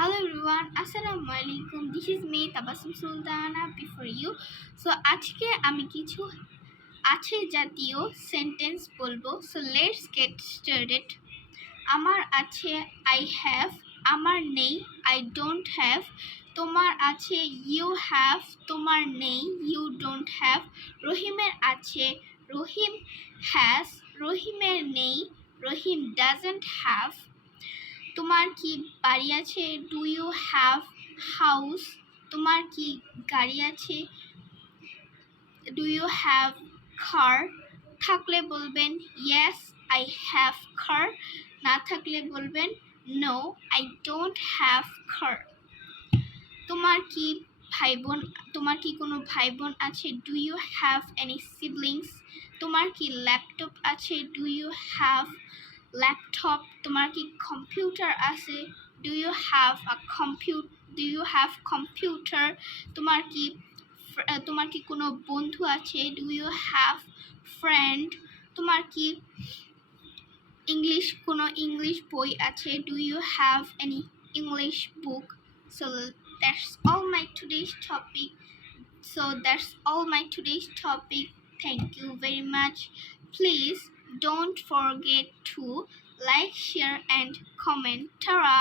Hello everyone, Assalamu alaikum. This is me Tabassum Sultana before you. So আজকে আমি কিছু আছে জাতীয় সেন্টেন্স বলবো. So let's get started. আমার আছে I have, আমার নেই I don't have, তোমার আছে you have, তোমার নেই you don't have, রহিমের আছে রহিম has, রহিমের নেই রহিম doesn't have, তোমার কি বাড়ি আছে ডু ইউ হ্যাভ হাউস, তোমার কি গাড়ি আছে ডু ইউ হ্যাভ কার, থাকলে বলবেন ইয়েস আই হ্যাভ কার, না থাকলে বলবেন no I don't have car. তোমার কি কোনো ভাই বোন আছে do you have any siblings, তোমার কি ল্যাপটপ আছে ডু ইউ হ্যাভ ল্যাপটপ, তোমার কি কম্পিউটার আছে ডু ইউ হ্যাভ কম্পিউটার, তোমার কি কোনো বন্ধু আছে ডু ইউ হ্যাভ ফ্রেন্ড, তোমার কি কোনো ইংলিশ বই আছে do you have any English book. So that's all my today's topic. Thank you very much. Please don't forget to like, share and comment. Tara.